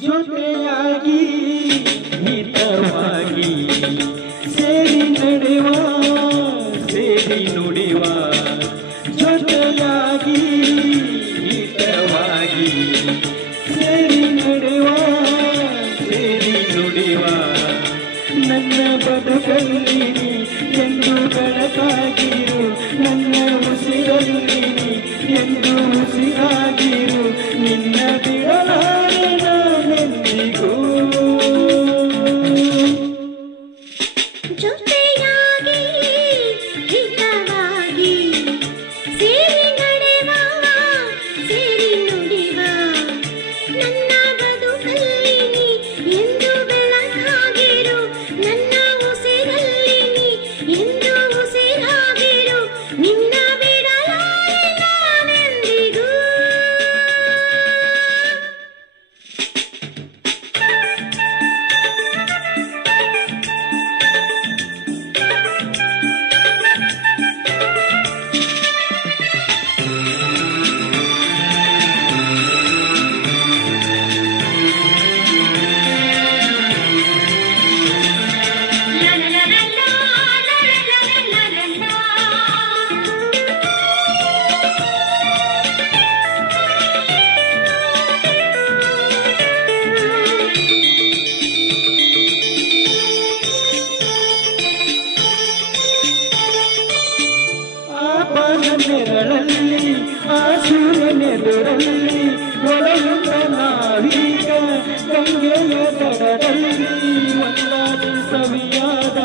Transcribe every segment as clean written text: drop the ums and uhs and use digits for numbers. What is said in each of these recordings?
ಜೊತೆಯಾಗಿ ಹಿತವಾಗಿ ಸೇರಿ ನಡೆವ ಸೇರಿ ನುಡಿವ ಜೊತೆಯಾಗಿ ಹಿತವಾಗಿ ಸೇರಿ ನಡೆವ ಸೇರಿ ನುಡಿವ ನನ್ನ ಬದುಕಲ್ಲಿ ಎಂದು ಬೆಳಕಾಗಿರು ನನ್ನ ಉಸಿರಲ್ಲಿ ಎಂದು ಉಸಿರಾಗಿರು ನಿನ್ನ ಬಿಡಲಾರೆ ನಾನೆಂದಿಗೂ ಜೊತೆಯಾಗಿ ಹಿತವಾಗಿ ಸೇರಿ ನಡೆವ ಸೇರಿ ನುಡಿವ ನನ್ನ ಬದುಕಲ್ಲಿ ಎಂದು ಬೆಳಕಾಗಿರು ನನ್ನ ಉಸಿರಲ್ಲಿ ಎಂದು ಉಸಿರಾಗಿರು ನಿನ್ನ ಬಿಡಲಾರೆ ನಾನೆಂದಿಗೂ ನೆರಳಲ್ಲಿ ಆ ಸೂರ್ಯನೆದುರಲ್ಲಿ ಒಳಯುತ್ತ ನಾವೀಗ ಗಂಗೆಯ ದಡದಲ್ಲಿ ಒಂದಾದ ಸವಿಯಾದ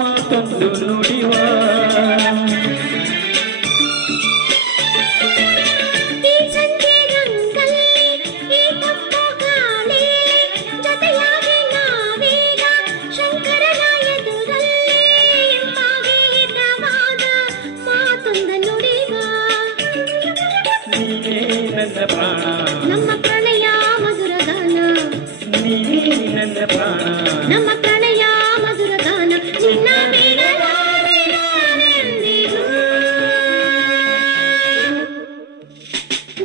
ಮಾತೊಂದು ನುಡಿವ ಈ ಸಂಜೆ ರಂಗಲ್ಲಿ ಈ ತಂಪು ಗಾಳಿ ಜೊತೆಯಾಗಿ ನಾವೀಗ ಶಂಕರನ ಎದುರಲ್ಲಿ ಇಂಪಾಗಿ ಹಿತವಾದ ಮಾತೊಂದ ನುಡಿವ ನೀನೇ ನನ್ನ ಪ್ರಾಣ ನಮ್ಮ ಪ್ರಣಯ ಮಧುರ ಗಾನ ನೀನೇ ನನ್ನ ಪ್ರಾಣ ನಮ್ಮ ಪ್ರಣಯ ಮಧುರ ಗಾನ ನಿನ್ನ ಬಿಡಲಾರೆ ನಾನೆಂದಿಗೂ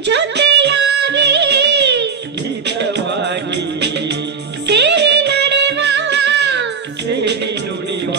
ಜೊತೆಯಾಗಿ ಹಿತವಾಗಿ ಸೇರಿ ನಡೆವ ಸೇರಿ ನುಡಿವ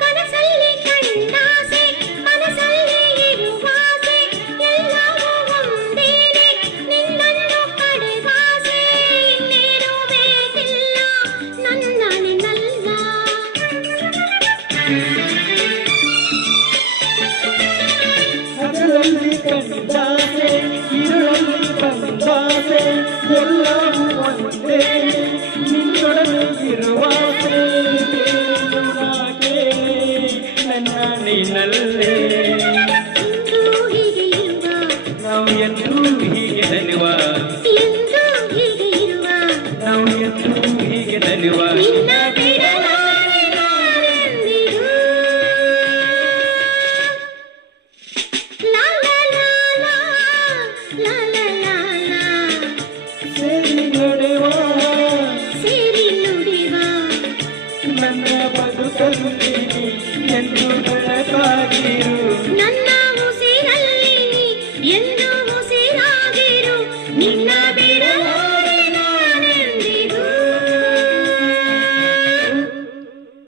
ಕನಸಲ್ಲಿ ಕಂಡಾಸೆ ಮನಸ್ಸಲ್ಲಿ ಇರುವಾಸೆ ಎಲ್ಲವೂ ಒಂದೇನೆ ನಿನ್ನನ್ನು ಪಡೆವಾಸೆ ಇನ್ನೇನು ಬೇಕಿಲ್ಲ ನನ್ನ ನಿನ್ನಲ್ಲ ಹಗಲಲ್ಲಿ ಕಂಡಾಸೆ ഇരുಳಲ್ಲಿ ಬಂದಾಸೆ ಎಲ್ಲವೂ ಒಂದೇ ನಿನ್ನೊಡನೆ ಇರುವಾಸೆ ಬೇರೇನು ನಾ ಕೇಳೆ ನನ್ನ ನೀನಲ್ಲೇ ಎಂದು ಹೀಗೆ ಇರುವ ನಾವು ಎಂದೂ ಹೀಗೆ ನಲಿವ ಎಂದು ಹೀಗೆ ಇರುವ ನಾವು ಎಂದೂ ಹೀಗೆ ನಲಿವ ನಿನ್ನ